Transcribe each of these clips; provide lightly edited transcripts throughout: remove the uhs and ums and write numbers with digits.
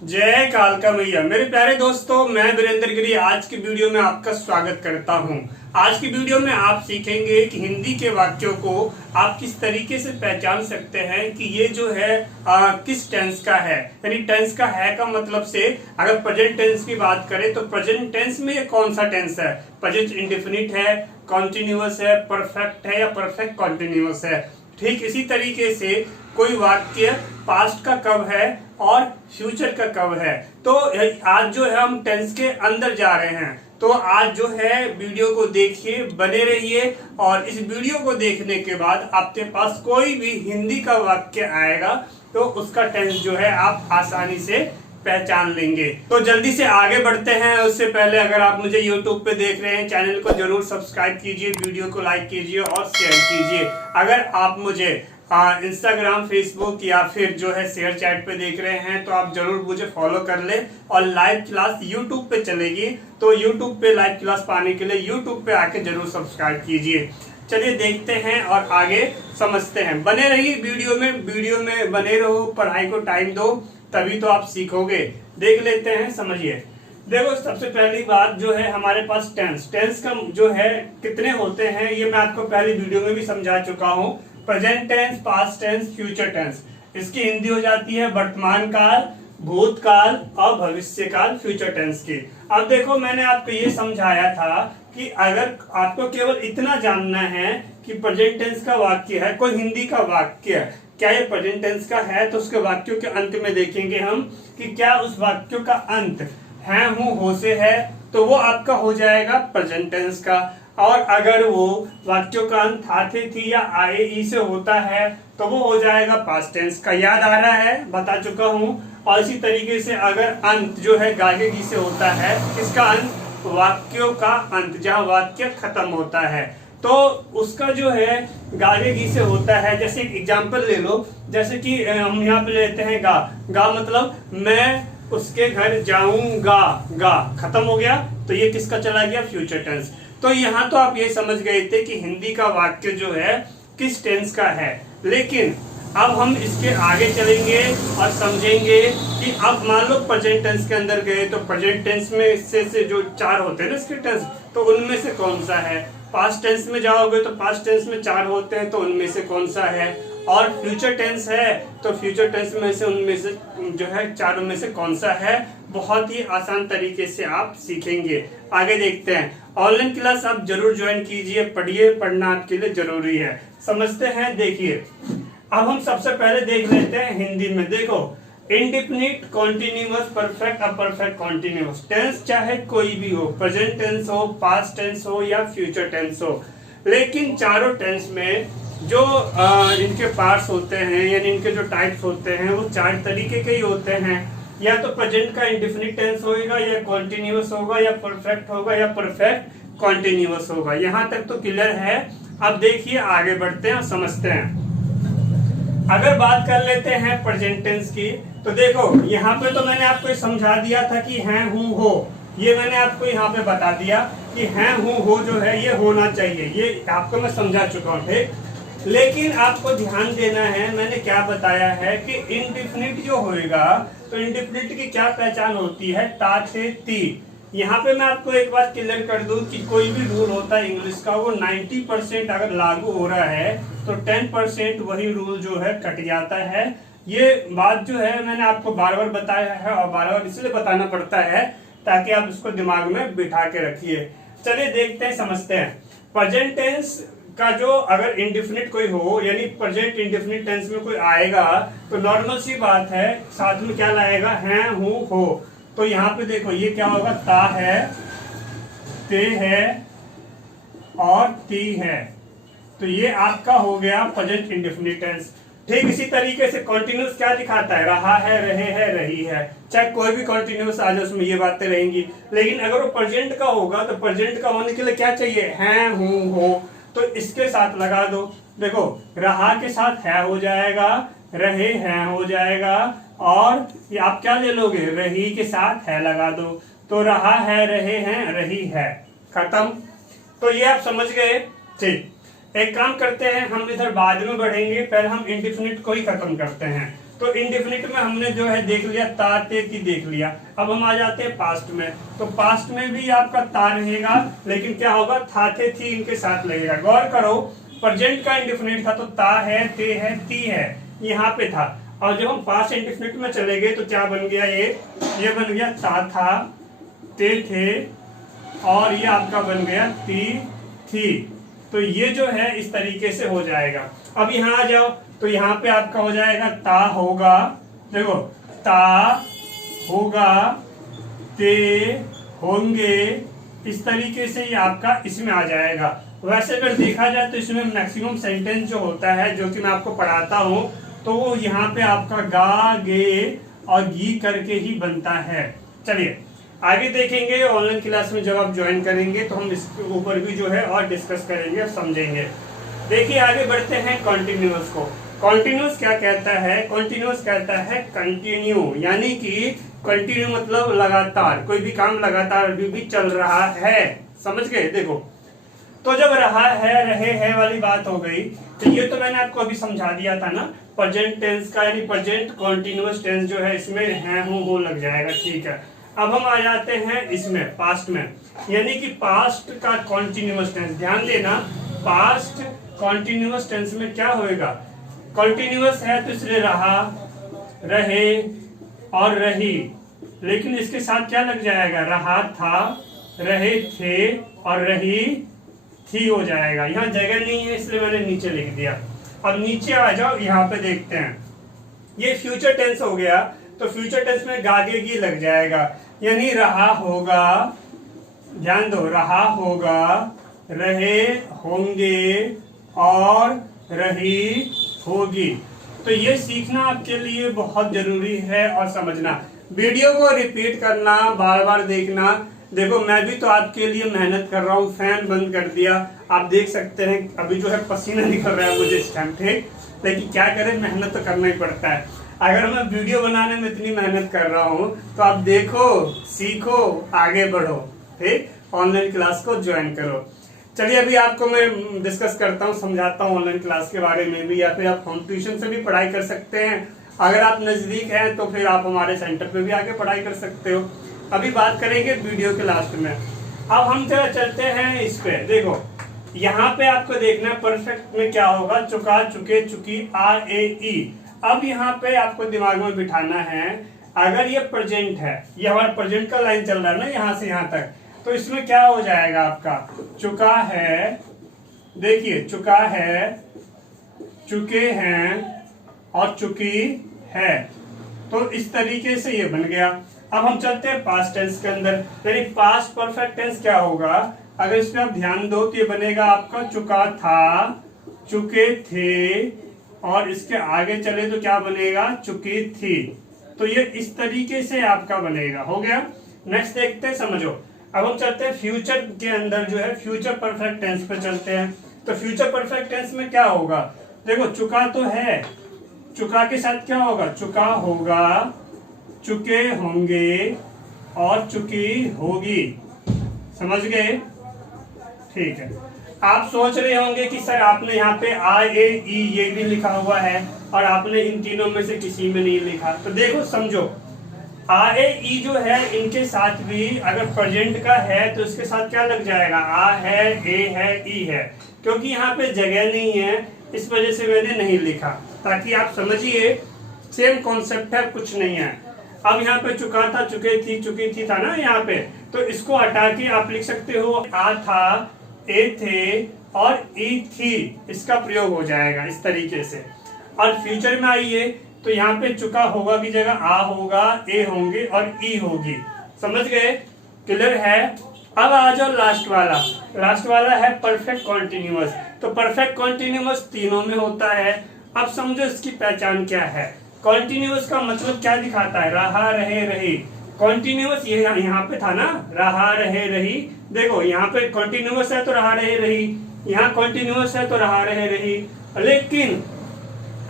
जय कालका मैया। मेरे प्यारे दोस्तों, मैं वीरेंद्र गिरी आज की वीडियो में आपका स्वागत करता हूं। आज की वीडियो में आप सीखेंगे कि हिंदी के वाक्यों को आप किस तरीके से पहचान सकते हैं कि ये जो है किस टेंस का है। यानी टेंस का है का मतलब से अगर प्रेजेंट टेंस की बात करें तो प्रेजेंट टेंस में ये कौन सा टेंस है, प्रेजेंट इंडेफिनिट है, कॉन्टिन्यूअस है, परफेक्ट है या परफेक्ट कॉन्टिन्यूअस है। ठीक इसी तरीके से कोई वाक्य पास्ट का कब है और फ्यूचर का कब है। तो आज जो है हम टेंस के अंदर जा रहे हैं, तो आज जो है वीडियो को देखिए, बने रहिए और इस वीडियो को देखने के बाद आपके पास कोई भी हिंदी का वाक्य आएगा तो उसका टेंस जो है आप आसानी से पहचान लेंगे। तो जल्दी से आगे बढ़ते हैं। उससे पहले अगर आप मुझे YouTube पे देख रहे हैं, चैनल को जरूर सब्सक्राइब कीजिए, वीडियो को लाइक कीजिए और शेयर कीजिए। अगर आप मुझे इंस्टाग्राम, फेसबुक या फिर जो है शेयर चैट पे देख रहे हैं तो आप जरूर मुझे फॉलो कर ले। और लाइव क्लास यूट्यूब पे चलेगी तो यूट्यूब पे लाइव क्लास पाने के लिए यूट्यूब पे आके जरूर सब्सक्राइब कीजिए। चलिए देखते हैं और आगे समझते हैं। बने रहिए वीडियो में बने रहो, पढ़ाई को टाइम दो, तभी तो आप सीखोगे। देख लेते हैं, समझिए। देखो, सबसे पहली बात जो है हमारे पास टेंस का जो है कितने होते हैं ये मैं आपको पहली वीडियो में भी समझा चुका हूँ। Present tense, past tense, future tense. इसकी हिंदी हो जाती है वर्तमान काल, भूतकाल और भविष्य काल फ्यूचर टेंस की। अब देखो, मैंने आपको ये समझाया था कि अगर आपको केवल इतना जानना है कि प्रेजेंट टेंस का वाक्य है, कोई हिंदी का वाक्य क्या ये प्रेजेंट टेंस का है, तो उसके वाक्यों के अंत में देखेंगे हम कि क्या उस वाक्यों का अंत है, हूं, हो से है, तो वो आपका हो जाएगा प्रेजेंट टेंस का। और अगर वो वाक्यों का अंत था, थे, थी या आए, ई से होता है तो वो हो जाएगा पास्ट टेंस का। याद आ रहा है, बता चुका हूं। और इसी तरीके से अगर अंत जो है गागे गी से होता है, इसका अंत वाक्यों का अंत, जहां वाक्य खत्म होता है तो उसका जो है गागे गी से होता है। जैसे एक एग्जाम्पल ले लो, जैसे कि हम यहाँ पे लेते हैं गा मतलब मैं उसके घर जाऊंगा, गा खत्म हो गया तो ये किसका चला गया, फ्यूचर टेंस। तो यहाँ तो आप ये समझ गए थे कि हिंदी का वाक्य जो है किस टेंस का है। लेकिन अब हम इसके आगे चलेंगे और समझेंगे कि अब मान लो प्रेजेंट टेंस के अंदर गए तो प्रेजेंट टेंस में इससे जो चार होते हैं ना इसके टेंस, तो उनमें से कौन सा है। पास्ट टेंस में जाओगे तो पास्ट टेंस में चार होते हैं, तो उनमें से कौन सा है। और फ्यूचर टेंस है तो फ्यूचर टेंस में से उनमें से जो है चारों में से कौन सा है। बहुत ही आसान तरीके से आप सीखेंगे। आगे देखते हैं। ऑनलाइन क्लास आप जरूर ज्वाइन कीजिए, पढ़िए, पढ़ना आपके लिए जरूरी है। समझते हैं, देखिए। अब हम सबसे पहले देख लेते हैं हिंदी में। देखो, इंडेफिनिट, कॉन्टिन्यूअस, परफेक्ट, अपरफेक्ट, कॉन्टिन्यूअस टेंस चाहे कोई भी हो, प्रेजेंट टेंस हो, पास्ट टेंस हो या फ्यूचर टेंस हो, लेकिन चारों टेंस में जो इनके पार्ट्स होते हैं यानी इनके जो टाइप्स होते हैं वो चार तरीके के ही होते हैं। या तो प्रेजेंट का इंडेफिनिट टेंस होगा, या कॉन्टिन्यूअस होगा, या परफेक्ट होगा, या परफेक्ट कॉन्टिन्यूअस होगा। यहाँ तक तो क्लियर है। अब देखिए, आगे बढ़ते हैं और समझते हैं। अगर बात कर लेते हैं प्रेजेंट टेंस की, तो देखो यहाँ पे तो मैंने आपको समझा दिया था कि हैं, हूं, हो। ये मैंने आपको यहाँ पे बता दिया कि हैं, हूं, हो जो है ये होना चाहिए, ये आपको मैं समझा चुका हूँ, ठीक। लेकिन आपको ध्यान देना है, मैंने क्या बताया है कि इंडेफिनिट जो होएगा तो इंडेफिनिट की क्या पहचान होती है, ता, थे, ती। यहाँ पे मैं आपको एक बात क्लियर कर दूं कि कोई भी रूल होता है इंग्लिश का, वो 90% अगर लागू हो रहा है तो 10% वही रूल जो है कट जाता है। ये बात जो है मैंने आपको बार बार बताया है और बार बार इसलिए बताना पड़ता है ताकि आप इसको दिमाग में बिठा के रखिए। चलिए देखते हैं, समझते हैं। प्रेजेंट टेंस का जो अगर इंडेफिनिट कोई हो यानी प्रेजेंट इंडेफिनिट टेंस में कोई आएगा तो नॉर्मल सी बात है, साथ में क्या लाएगा, हैं, हूं, हो। तो यहाँ पे देखो ये क्या होगा, ता है, ते है और ती है। तो ये आपका हो गया प्रेजेंट इंडेफिनिट टेंस। ठीक इसी तरीके से कॉन्टिन्यूअस क्या दिखाता है, रहा है, रहे है, रही है। चाहे कोई भी कॉन्टिन्यूअस आ जाए उसमें ये बातें रहेंगी। लेकिन अगर वो प्रेजेंट का होगा तो प्रेजेंट का होने के लिए क्या चाहिए, हैं, हूं, हो। तो इसके साथ लगा दो। देखो, रहा के साथ है हो जाएगा, रहे हैं हो जाएगा, और ये आप क्या ले लोगे, रही के साथ है लगा दो। तो रहा है, रहे हैं, रही है, खत्म। तो ये आप समझ गए, ठीक। एक काम करते हैं, हम इधर बाद में बढ़ेंगे, पहले हम इंडेफिनिट को ही खत्म करते हैं। तो इंडेफिनिट में हमने जो है देख लिया ता ते ती देख लिया। अब हम आ जाते हैं पास्ट में, तो पास्ट में भी आपका ता रहेगा, लेकिन क्या होगा था थे थी इनके साथ लगेगा। गौर करो प्रेजेंट का इंडेफिनिट था तो ता है, ते है, ती है, यहाँ पे था। और जब हम पास्ट इंडेफिनिट में चले गए तो क्या बन गया, ये बन गया ता था, ते थे, और ये आपका बन गया ती थी। तो ये जो है इस तरीके से हो जाएगा। अब यहाँ आ जाओ तो यहाँ पे आपका हो जाएगा ता होगा, देखो ता होगा, ते होंगे, इस तरीके से ये आपका इसमें आ जाएगा। वैसे अगर देखा जाए तो इसमें मैक्सिमम सेंटेंस जो होता है, जो कि मैं आपको पढ़ाता हूँ, तो वो यहाँ पे आपका गा गे और गी करके ही बनता है। चलिए आगे देखेंगे ऑनलाइन क्लास में जब आप ज्वाइन करेंगे तो हम इसके ऊपर भी जो है और डिस्कस करेंगे और समझेंगे। देखिए आगे बढ़ते हैं कॉन्टिन्यूअस को। कॉन्टिन्यूअस क्या कहता है, कॉन्टिन्यूअस कहता है कंटिन्यू, यानी कि कंटिन्यू मतलब लगातार, कोई भी काम लगातार अभी भी चल रहा है, समझ गए। देखो तो जब रहा है रहे है वाली बात हो गई, तो ये तो मैंने आपको अभी समझा दिया था ना, प्रेजेंट टेंस का यानी प्रेजेंट कॉन्टिन्यूअस टेंस जो है इसमें है हूं हो लग जाएगा, ठीक है। अब हम आ जाते हैं इसमें पास्ट में, यानी कि पास्ट का कॉन्टिन्यूअस टेंस। ध्यान देना पास्ट कॉन्टिन्यूअस टेंस में क्या होएगा, कॉन्टिन्यूअस है तो इसलिए रहा, रहे और रही, लेकिन इसके साथ क्या लग जाएगा, रहा था, रहे थे और रही थी हो जाएगा। यहाँ जगह नहीं है इसलिए मैंने नीचे लिख दिया। अब नीचे आ जाओ, यहाँ पे देखते हैं, ये फ्यूचर टेंस हो गया, तो फ्यूचर टेंस में गागेगी लग जाएगा, यानी रहा होगा, ध्यान दो, रहा होगा, रहे होंगे और रही होगी। तो ये सीखना आपके लिए बहुत जरूरी है और समझना, वीडियो को रिपीट करना, बार बार देखना। देखो मैं भी तो आपके लिए मेहनत कर रहा हूँ, फैन बंद कर दिया, आप देख सकते हैं अभी जो है पसीना निकल रहा है मुझे इस टाइम, ठीक, लेकिन क्या करें, मेहनत तो करना ही पड़ता है। अगर मैं वीडियो बनाने में इतनी मेहनत कर रहा हूँ तो आप देखो, सीखो, आगे बढ़ो, ठीक, ऑनलाइन क्लास को ज्वाइन करो। चलिए अभी आपको मैं डिस्कस करता हूँ, समझाता हूँ ऑनलाइन क्लास के बारे में भी, या फिर आप होम ट्यूशन से भी पढ़ाई कर सकते हैं। अगर आप नजदीक हैं तो फिर आप हमारे सेंटर पे भी आके पढ़ाई कर सकते हो। अभी बात करेंगे वीडियो के लास्ट में। अब हम चलते हैं इस पे, देखो यहाँ पे आपको देखना परफेक्ट में क्या होगा, चुका, चुके, चुकी, आ, ए, ई। अब यहाँ पे आपको दिमाग में बिठाना है, अगर ये प्रेजेंट है, ये हमारा प्रेजेंट का लाइन चल रहा है ना यहाँ से यहाँ तक, तो इसमें क्या हो जाएगा आपका, चुका है, देखिए चुका है, चुके हैं और चुकी है, तो इस तरीके से ये बन गया। अब हम चलते हैं पास्ट टेंस के अंदर, यानी पास्ट परफेक्ट टेंस क्या होगा, अगर इस पे आप ध्यान दो तो ये बनेगा आपका चुका था, चुके थे, और इसके आगे चले तो क्या बनेगा, चुकी थी। तो ये इस तरीके से आपका बनेगा, हो गया। नेक्स्ट देखते हैं, समझो। अब हम चलते हैं फ्यूचर के अंदर, जो है फ्यूचर परफेक्ट टेंस पे चलते हैं। तो फ्यूचर परफेक्ट टेंस में क्या होगा, देखो चुका तो है, चुका के साथ क्या होगा, चुका होगा, चुके होंगे और चुकी होगी, समझ गए, ठीक है। आप सोच रहे होंगे कि सर आपने यहाँ पे आ, ए, ई ये भी लिखा हुआ है और आपने इन तीनों में से किसी में नहीं लिखा। तो देखो समझो, आ, ए, ई जो है इनके साथ भी अगर प्रेजेंट का है तो इसके साथ क्या लग जाएगा, आ है, ए है, ई है, क्योंकि यहाँ पे जगह नहीं है, इस वजह से मैंने नहीं लिखा, ताकि आप समझिए सेम कॉन्सेप्ट है, कुछ नहीं है। अब यहाँ पे चुका था, चुके थी, चुकी थी था ना यहाँ पे, तो इसको हटा के आप लिख सकते हो आ था, ए थे और ई थी, इसका प्रयोग हो जाएगा इस तरीके से। और फ्यूचर में आइए तो यहाँ पे चुका होगा की जगह आ होगा, ए होंगे और ई होगी, समझ गए, क्लियर है। अब आ जाओ लास्ट वाला, लास्ट वाला है परफेक्ट कॉन्टिन्यूअस। तो परफेक्ट कॉन्टिन्यूअस तीनों में होता है। अब समझो इसकी पहचान क्या है, कॉन्टिन्यूअस का मतलब क्या दिखाता है, रहा, रहे, रही। कॉन्टिन्यूअस ये यहाँ पे था ना, रहा, रहे, रही, देखो यहाँ पे कॉन्टिन्यूअस है तो रहा, रहे, रही, यहाँ कॉन्टिन्यूअस है तो रहा, रहे, रही। लेकिन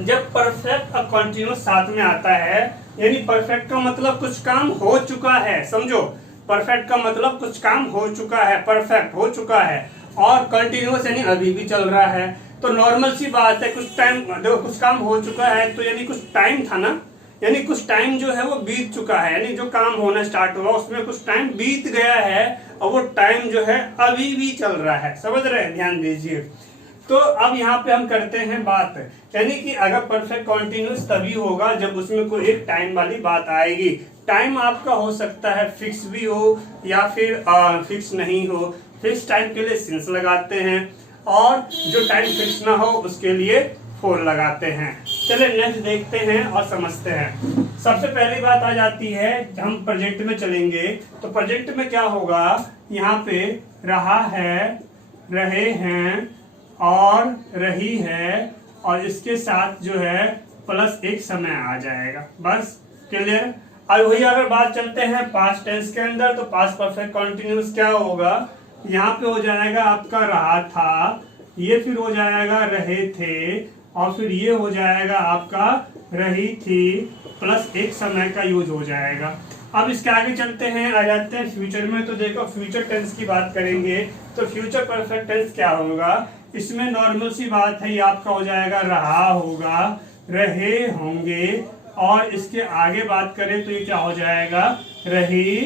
जब परफेक्ट और कॉन्टिन्यूअस साथ में आता है, यानी परफेक्ट का मतलब कुछ काम हो चुका है, समझो, परफेक्ट का मतलब कुछ काम हो चुका है, परफेक्ट हो चुका है, और कंटिन्यूअस यानी अभी भी चल रहा है। तो नॉर्मल सी बात है, कुछ टाइम देखो कुछ काम हो चुका है तो यानी कुछ टाइम था ना, यानी कुछ टाइम जो है वो बीत चुका है, यानी जो काम होना स्टार्ट हुआ उसमें कुछ टाइम बीत गया है और वो टाइम जो है अभी भी चल रहा है। समझ रहे हैं, ध्यान दीजिए। तो अब यहाँ पे हम करते हैं बात, यानी कि अगर परफेक्ट कॉन्टिन्यूस तभी होगा जब उसमें कोई एक टाइम वाली बात आएगी। टाइम आपका हो सकता है फिक्स भी हो या फिर फिक्स नहीं हो। फिक्स टाइम के लिए सिंस लगाते हैं और जो टाइम फिक्स ना हो उसके लिए फोर लगाते हैं। चलिए नेक्स्ट देखते हैं और समझते हैं। सबसे पहली बात आ जाती है, हम प्रोजेक्ट में चलेंगे तो प्रोजेक्ट में क्या होगा, यहाँ पे रहा है, रहे हैं और रही है और इसके साथ जो है प्लस एक समय आ जाएगा, बस क्लियर। अब वही अगर बात चलते हैं पास्ट टेंस के अंदर तो पास्ट परफेक्ट कॉन्टिन्यूस क्या होगा, यहाँ पे हो जाएगा आपका रहा था, ये फिर हो जाएगा रहे थे और फिर ये हो जाएगा आपका रही थी प्लस एक समय का यूज हो जाएगा। अब इसके आगे चलते हैं, आ जाते हैं फ्यूचर में। तो देखो फ्यूचर टेंस की बात करेंगे तो फ्यूचर परफेक्ट टेंस क्या होगा, इसमें नॉर्मल सी बात है, ये आपका हो जाएगा रहा होगा, रहे होंगे और इसके आगे बात करें तो ये क्या हो जाएगा, रही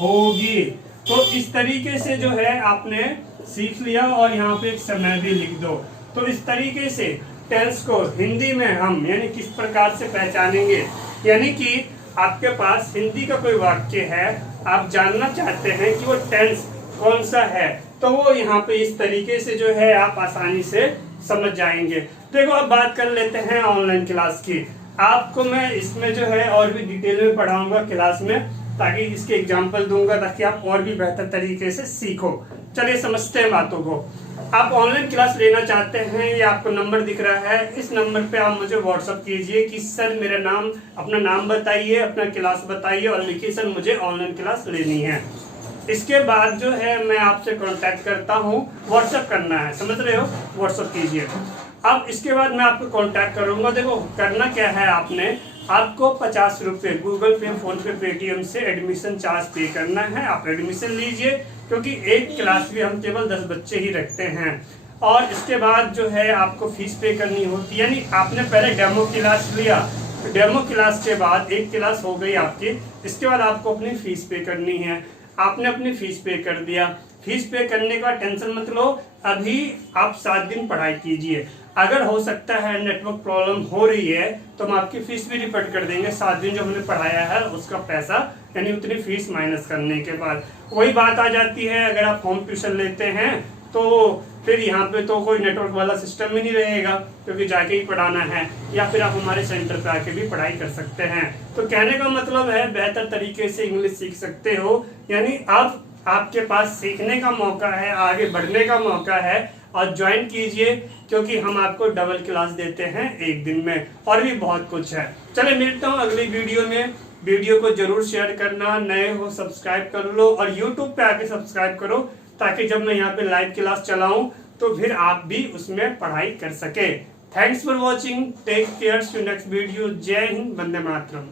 होगी। तो इस तरीके से जो है आपने सीख लिया और यहाँ पे एक समय भी लिख दो। तो इस तरीके से टेंस को हिंदी में हम यानी किस प्रकार से पहचानेंगे, यानी कि आपके पास हिंदी का कोई वाक्य है, आप जानना चाहते हैं कि वो टेंस कौन सा है, तो वो यहाँ पे इस तरीके से जो है आप आसानी से समझ जाएंगे। देखो अब बात कर लेते हैं ऑनलाइन क्लास की। आपको मैं इसमें जो है और भी डिटेल में पढ़ाऊंगा क्लास में, ताकि इसके एग्जाम्पल दूंगा ताकि आप और भी बेहतर तरीके से सीखो। चलिए समझते हैं बातों को। आप ऑनलाइन क्लास लेना चाहते हैं, ये आपको नंबर दिख रहा है, इस नंबर पे आप मुझे व्हाट्सअप कीजिए कि सर मेरा नाम, अपना नाम बताइए, अपना क्लास बताइए और लिखिए सर मुझे ऑनलाइन क्लास लेनी है। इसके बाद जो है मैं आपसे कांटेक्ट करता हूँ, व्हाट्सअप करना है, समझ रहे हो, व्हाट्सअप कीजिए। अब इसके बाद मैं आपको कांटेक्ट करूंगा। देखो करना क्या है, आपको 50 रुपये गूगल पे, फोन पे, पेटीएम से एडमिशन चार्ज पे करना है। आप एडमिशन लीजिए क्योंकि एक क्लास भी हम केवल 10 बच्चे ही रखते हैं और इसके बाद जो है आपको फीस पे करनी होती है। यानी आपने पहले डेमो क्लास लिया, डेमो क्लास के बाद एक क्लास हो गई आपकी, इसके बाद आपको अपनी फीस पे करनी है। आपने अपनी फीस पे कर दिया, फीस पे करने का टेंशन मत लो, अभी आप 7 दिन पढ़ाई कीजिए। अगर हो सकता है नेटवर्क प्रॉब्लम हो रही है तो हम आपकी फीस भी रिफंड कर देंगे। 7 दिन जो हमने पढ़ाया है उसका पैसा, यानी उतनी फीस माइनस करने के बाद। वही बात आ जाती है, अगर आप होम ट्यूशन लेते हैं तो फिर यहाँ पे तो कोई नेटवर्क वाला सिस्टम ही नहीं रहेगा क्योंकि जाके ही पढ़ाना है, या फिर आप हमारे सेंटर पे आके भी पढ़ाई कर सकते हैं। तो कहने का मतलब है बेहतर तरीके से इंग्लिश सीख सकते हो, यानी अब आपके पास सीखने का मौका है, आगे बढ़ने का मौका है और ज्वाइन कीजिए क्योंकि हम आपको डबल क्लास देते हैं एक दिन में, और भी बहुत कुछ है। चले मिलता हूँ अगली वीडियो में। वीडियो को जरूर शेयर करना, नए हो सब्सक्राइब कर लो और यूट्यूब पे आके सब्सक्राइब करो ताकि जब मैं यहाँ पे लाइव क्लास चलाऊं तो फिर आप भी उसमें पढ़ाई कर सके। Thanks for watching, take care, see you next video. जय हिंद, वंदे मातरम।